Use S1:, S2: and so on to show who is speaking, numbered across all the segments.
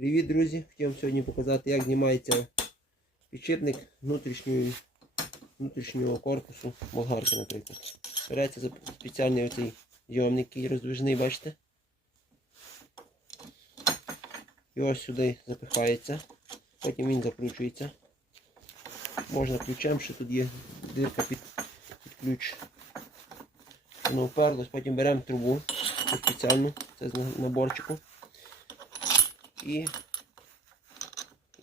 S1: Привіт, друзі! Хотів сьогодні показати, як знімається підшипник внутрішньої, внутрішнього корпусу болгарки, наприклад. Береться спеціальний оцей йомник, який роздвижний, бачите? І ось сюди запихається, потім він закручується. Можна ключем, що тут є дирка під, під ключ. Воно вперлось, потім беремо трубу спеціальну, це з наборчику. І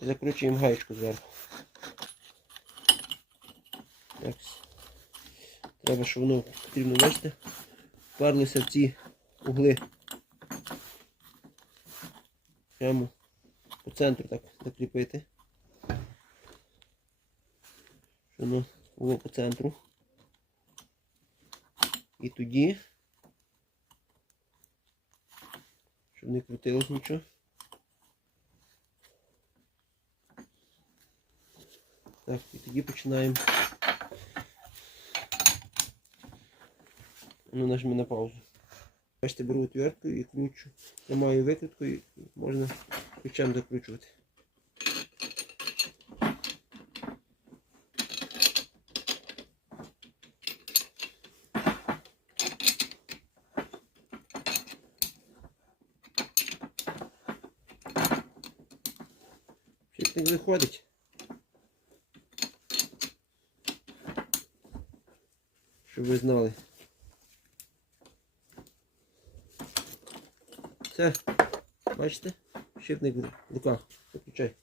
S1: закручуємо гаєчку зверху. Так. Треба, щоб воно потрібно бачите, вперлося в ці угли. Прямо по центру так закріпити. Щоб воно було по центру. І тоді, щоб не крутилось нічого. Так, і тоді починаємо. Ну, нажми на паузу. Бачите, беру отвертку і кручу. Тримаю викрутку і можна ключем закручувати. Щитник виходить. Щоб ви знали. Все. Бачите? Щитник в руках. Виключай.